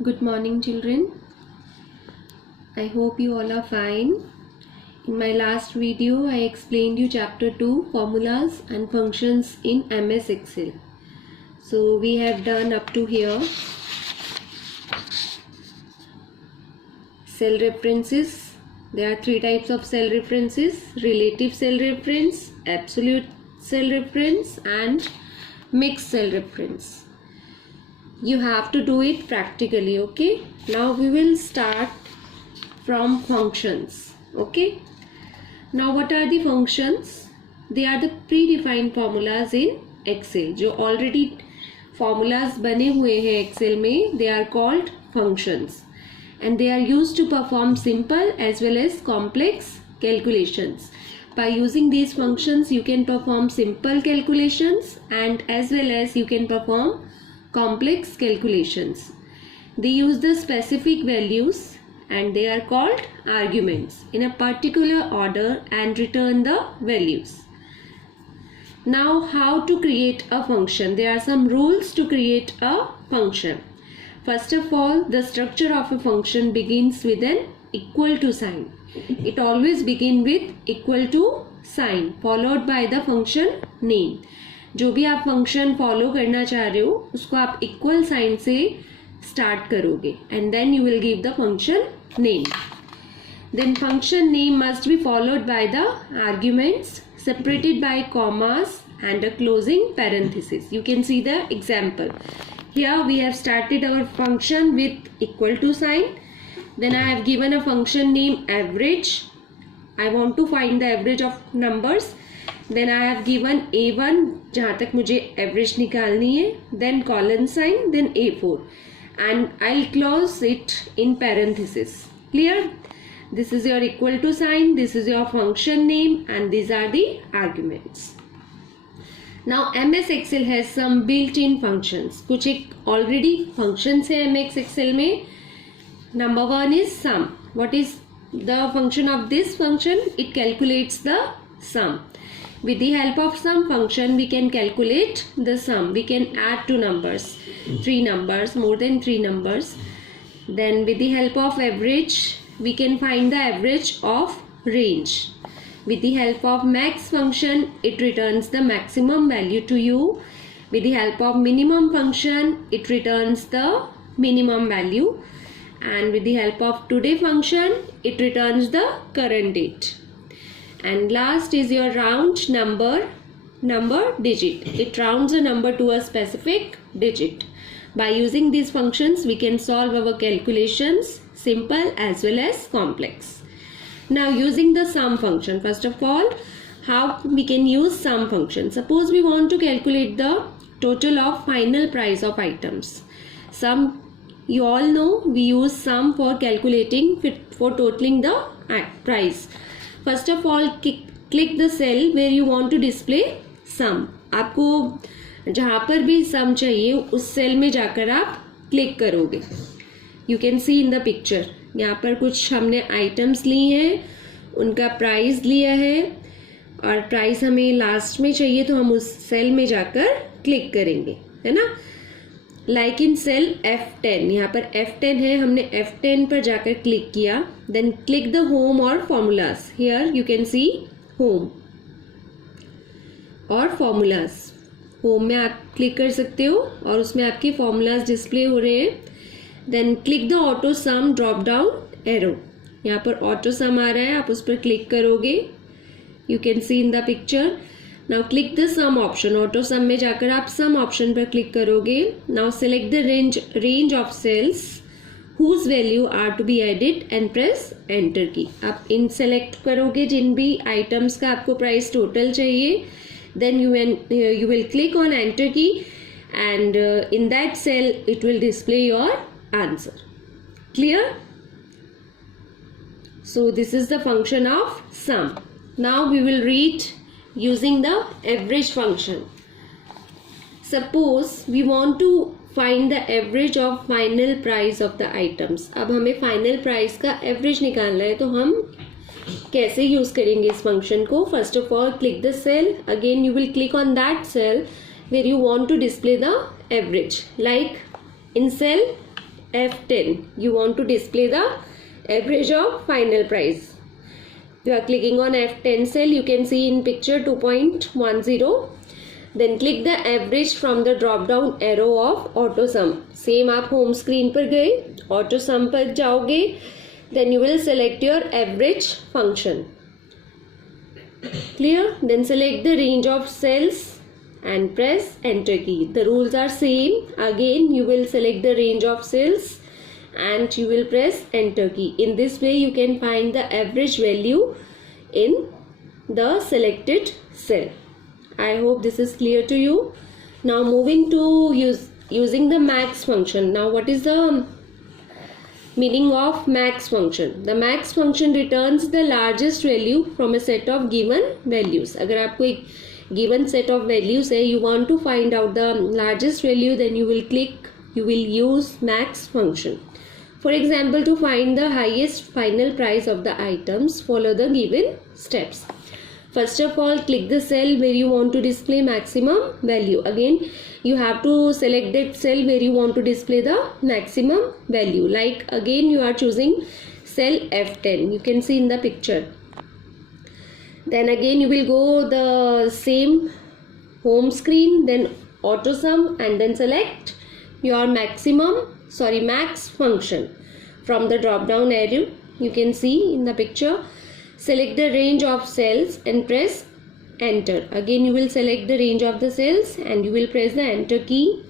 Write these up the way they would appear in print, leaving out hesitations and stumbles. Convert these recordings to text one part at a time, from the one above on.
Good morning, children. I hope you all are fine. In my last video, I explained you chapter 2 formulas and functions in MS Excel. So we have done up to here. Cell references. There are three types of cell references: relative cell reference, absolute cell reference, and mixed cell reference. You have to do it practically. Okay, now we will start from functions. Okay, now what are the functions? They are the predefined formulas in Excel. जो already formulas बने हुए हैं Excel में, they are called functions and they are used to perform simple as well as complex calculations. By using these functions you can perform simple calculations and as well as you can perform complex calculations. They use the specific values and they are called arguments in a particular order and return the values. Now, how to create a function? There are some rules to create a function. First of all, the structure of a function begins with an equal to sign. It always begins with equal to sign followed by the function name. जो भी आप function follow करना चाह रहे हो उसको आप equal sign से स्टार्ट करोगे and then you will give the function name. Then function name must be followed by the arguments separated by commas and a closing parenthesis. You can see the example. Here we have started our function with equal to sign. Then I have given a function name average. I want to find the average of numbers. Then I have given A1 जहाँ तक मुझे average निकालनी है. Then colon sign. Then A4 and I'll close it in parenthesis. Clear? This is your equal to sign. This is your function name and these are the arguments. Now MS Excel has some built-in functions. कुछ एक already functions है MS Excel में. Number one is sum. What is the function of this function? It calculates the sum. With the help of sum function we can calculate the sum. We can add two numbers, three numbers, more than three numbers. Then with the help of average we can find the average of range. With the help of max function it returns the maximum value to you. With the help of minimum function it returns the minimum value. And with the help of today function it returns the current date. And last is your round number digit. It rounds a number to a specific digit. By using these functions we can solve our calculations, simple as well as complex. Now using the sum function, first of all how we can use sum function. Suppose we want to calculate the total of final price of items. Sum, you all know we use sum for calculating, for totaling the price. First of all click the cell where you want to display sum. आपको जहाँ पर भी sum चाहिए उस cell में जाकर आप click करोगे. You can see in the picture. यहाँ पर कुछ हमने items ली हैं, उनका प्राइस लिया है और प्राइस हमें लास्ट में चाहिए तो हम उस सेल में जाकर क्लिक करेंगे, है ना. Like in cell F10. यहाँ पर F10 है, हमने F10 पर जाकर क्लिक किया. देन क्लिक द होम और formulas. Here you can C home और फॉर्मूलाज. होम में आप क्लिक कर सकते हो और उसमें आपके फॉर्मूलाज डिस्प्ले हो रहे हैं. Then click the auto sum drop down arrow. यहाँ पर ऑटो सम आ रहा है, आप उस पर क्लिक करोगे. You can see in the picture. Now click the sum option. Auto sum में जाकर आप सम ऑप्शन पर क्लिक करोगे. Now select the range of cells whose value are to be added and press enter key. आप इन select करोगे जिन भी items का आपको प्राइस टोटल चाहिए. Then you will click on enter key and in that cell it will display your answer. Clear? So this is the function of sum. Now we will read using the average function. Suppose we want to find the average of final price of the items. अब हमें final price का average निकालना है तो हम कैसे use करेंगे इस फंक्शन को? First of all click the cell. Again you will click on that cell where you want to display the average. Like in cell F10. You want to display the average of final price. You are clicking on F10 cell. You can see in picture 2.10. Then click the average from the drop down arrow of auto sum. Same आप home screen पर गए, auto sum पर जाओगे, then you will select your average function. Clear? Then select the range of cells and press enter key. The rules are same. Again you will select the range of cells and you will press enter key. In this way you can find the average value in the selected cell. I hope this is clear to you. Now moving to using the max function. Now what is the meaning of max function? The max function returns the largest value from a set of given values. अगर आपको एक given set of values है, you want to find out the largest value, then you will use max function. For example, to find the highest final price of the items, follow the given steps. First of all, click the cell where you want to display maximum value. Again, you have to select that cell where you want to display the maximum value. Like again, you are choosing cell F10. You can see in the picture. Then again, you will go the same home screen, then auto sum, and then select your max function from the drop down arrow. You can see in the picture. Select the range of cells and press enter. Again you will select the range of the cells and you will press the enter key.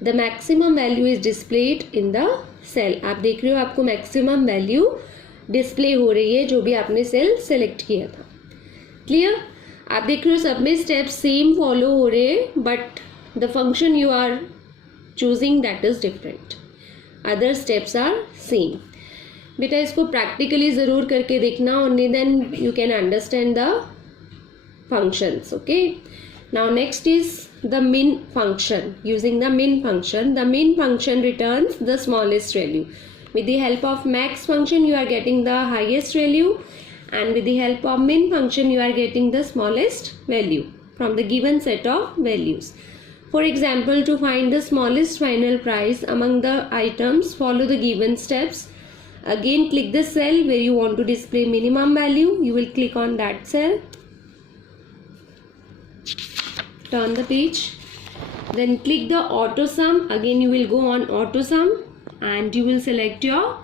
The maximum value is displayed in the cell. आप देख रहे हो आपको maximum value display हो रही है जो भी आपने cell select किया था. Clear? आप देख रहे हो सब में steps same follow हो रहे हैं but the function you are choosing that is different. Other steps are same. बेटा इसको प्रैक्टिकली ज़रूर करके देखना, only then you can understand the functions. Okay. Now next is the min function. Using the min function returns the smallest value. With the help of max function you are getting the highest value, and with the help of min function you are getting the smallest value from the given set of values. For example, to find the smallest final price among the items, follow the given steps. Again click the cell where you want to display minimum value. You will click on that cell. Turn the page. Then click the auto sum. Again you will go on auto sum and you will select your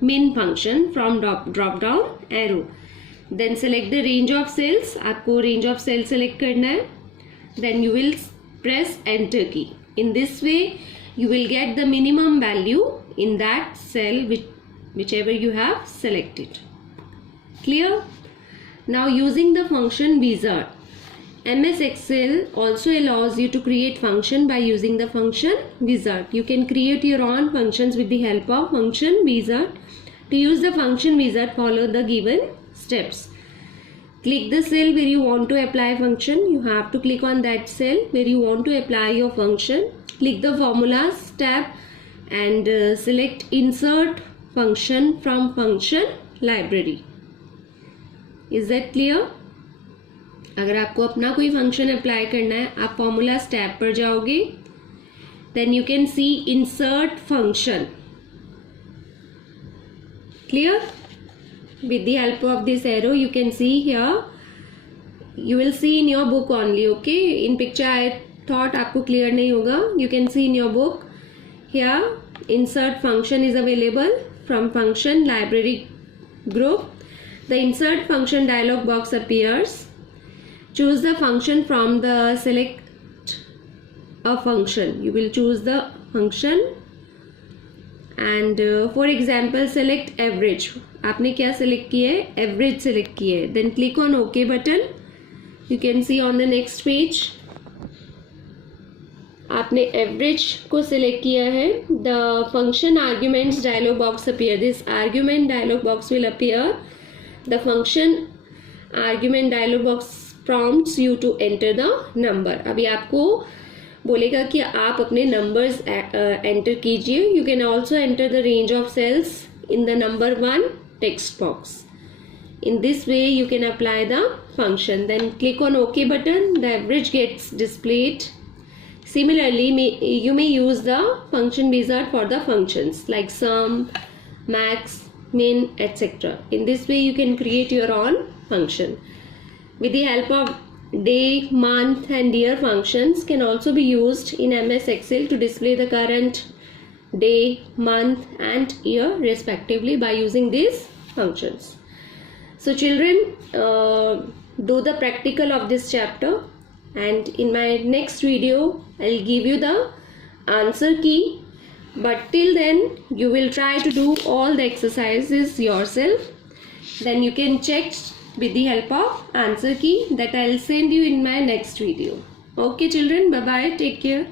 min function from drop down arrow. Then select the range of cells. आपको range of cells select करना है. Then you will press enter key. In this way you will get the minimum value in that cell whichever you have selected. Clear? Now using the function wizard. MS Excel also allows you to create function by using the function wizard. You can create your own functions with the help of function wizard. To use the function wizard, follow the given steps. Click the cell where you want to apply function. You have to click on that cell where you want to apply your function. Click the formulas tab and select insert function from function library. Is that clear? अगर आपको अपना कोई function apply करना है आप formulas tab पर जाओगे. Then you can see insert function. Clear? with the help of this arrow you can see here. You will see in your book only. Okay, in picture I thought आपको clear नहीं होगा. You can see in your book here insert function is available from function library group. The insert function dialog box appears. Choose the function from the select a function. You will choose the function and for example select average. आपने क्या select किया है? Average select किया है. Then click on OK button. You can see on the next page. आपने average को select किया है. The function arguments dialog box appear. This argument dialog box will appear. The function argument dialog box prompts you to enter the number. अभी आपको बोलेगा कि आप अपने numbers enter कीजिए. You can also enter the range of cells in the number 1 text box. In this way you can apply the function. Then click on OK button. The average gets displayed. Similarly, you may use the function wizard for the functions like sum, max, min, etc. In this way, you can create your own function. With the help of day, month and year functions can also be used in MS Excel to display the current day, month and year respectively by using these functions. So children, do the practical of this chapter, and in my next video I'll give you the answer key, but till then you will try to do all the exercises yourself. Then you can check with the help of answer key that I'll send you in my next video. Okay children, bye bye, take care.